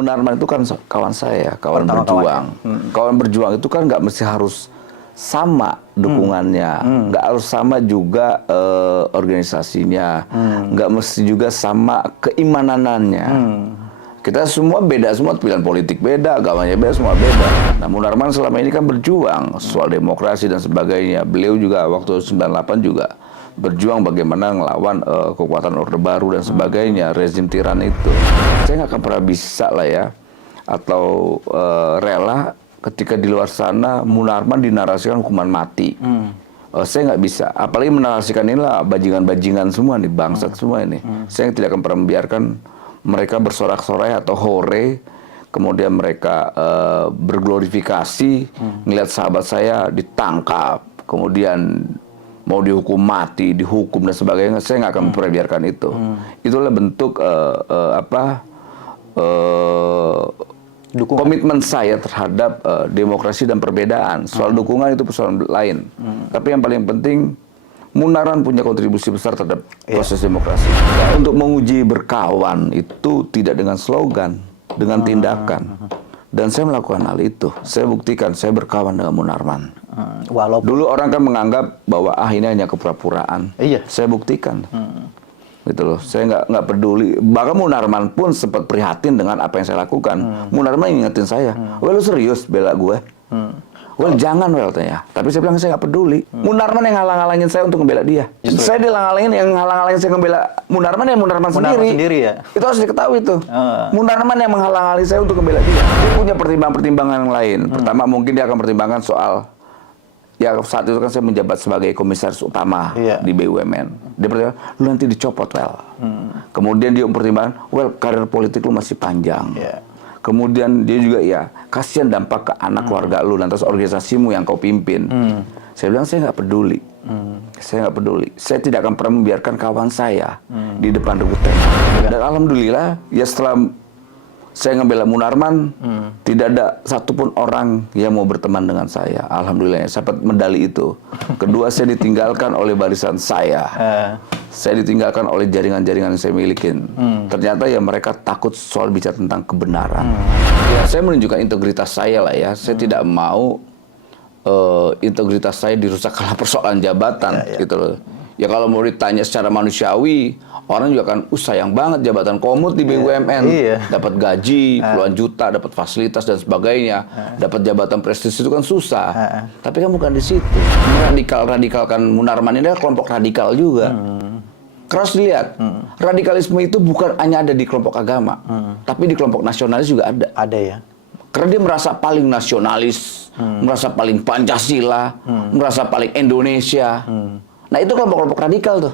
Munarman itu kan kawan saya, kawan berjuang. Kawan berjuang itu kan nggak mesti harus sama dukungannya, nggak harus sama juga organisasinya, nggak mesti juga sama keimananannya. Kita semua beda, semua pilihan politik beda, agamanya beda, semua beda. Nah, Munarman selama ini kan berjuang soal demokrasi dan sebagainya. Beliau juga waktu 98 juga berjuang bagaimana ngelawan kekuatan Orde Baru dan sebagainya, rezim tiran itu. Saya nggak akan pernah bisa lah ya, atau rela ketika di luar sana Munarman dinarasikan hukuman mati. Saya nggak bisa, apalagi menarasikan inilah bajingan-bajingan semua nih, bangsat semua ini. Saya tidak akan pernah membiarkan mereka bersorak-sorai atau hore, kemudian mereka berglorifikasi, ngelihat sahabat saya ditangkap, kemudian mau dihukum mati, dihukum dan sebagainya. Saya nggak akan pernah biarkan itu. Itulah bentuk komitmen saya terhadap demokrasi dan perbedaan. Soal dukungan itu persoalan lain. Tapi yang paling penting, Munarman punya kontribusi besar terhadap proses demokrasi. Nah, untuk menguji berkawan itu tidak dengan slogan, dengan tindakan. Dan saya melakukan hal itu. Saya buktikan, saya berkawan dengan Munarman. Walaupun dulu orang kan menganggap bahwa ini hanya kepura-puraan. Iya. Saya buktikan. Gitu loh. Saya nggak peduli. Bahkan Munarman pun sempat prihatin dengan apa yang saya lakukan. Munarman ingetin saya, "Wah, lu serius bela gue?" Well, jangan, well, tanya. Tapi saya bilang saya nggak peduli. Munarman yang ngalang-ngalangin saya untuk membela dia. Justru saya dilang-ngalangin, yang ngalang-ngalangin saya membela Munarman ya Munarman sendiri. Ya. Itu harus diketahui tuh. Munarman yang menghalang-halangi saya untuk membela dia. Dia punya pertimbangan-pertimbangan yang lain. Pertama, mungkin dia akan pertimbangkan soal, ya saat itu kan saya menjabat sebagai komisaris utama di BUMN. Dia pertimbangkan, lu nanti dicopot, well. Kemudian dia mempertimbangkan, well, karir politik lu masih panjang. Kemudian dia juga kasihan dampak ke anak keluarga lu, lantas organisasimu yang kau pimpin. Saya bilang saya nggak peduli. Saya nggak peduli. Saya tidak akan pernah membiarkan kawan saya di depan rute. Dan alhamdulillah ya setelah saya ngebela Munarman, tidak ada satupun orang yang mau berteman dengan saya. Alhamdulillah, saya dapat medali itu. Kedua, saya ditinggalkan oleh barisan saya. Saya ditinggalkan oleh jaringan-jaringan yang saya milikin. Ternyata ya mereka takut soal bicara tentang kebenaran. Ya, saya menunjukkan integritas saya lah ya. Saya tidak mau integritas saya dirusak karena persoalan jabatan gitu loh. Ya kalau mau ditanya secara manusiawi, orang juga kan, sayang banget jabatan komut di BUMN, dapat gaji puluhan juta, dapat fasilitas dan sebagainya, dapat jabatan prestis itu kan susah. Tapi kan bukan di situ. Radikal-radikalkan Munarman ini adalah kelompok radikal juga. Harus dilihat, radikalisme itu bukan hanya ada di kelompok agama, tapi di kelompok nasionalis juga ada. Ada ya. Karena dia merasa paling nasionalis, merasa paling Pancasila, merasa paling Indonesia. Nah itu kelompok-kelompok radikal tuh.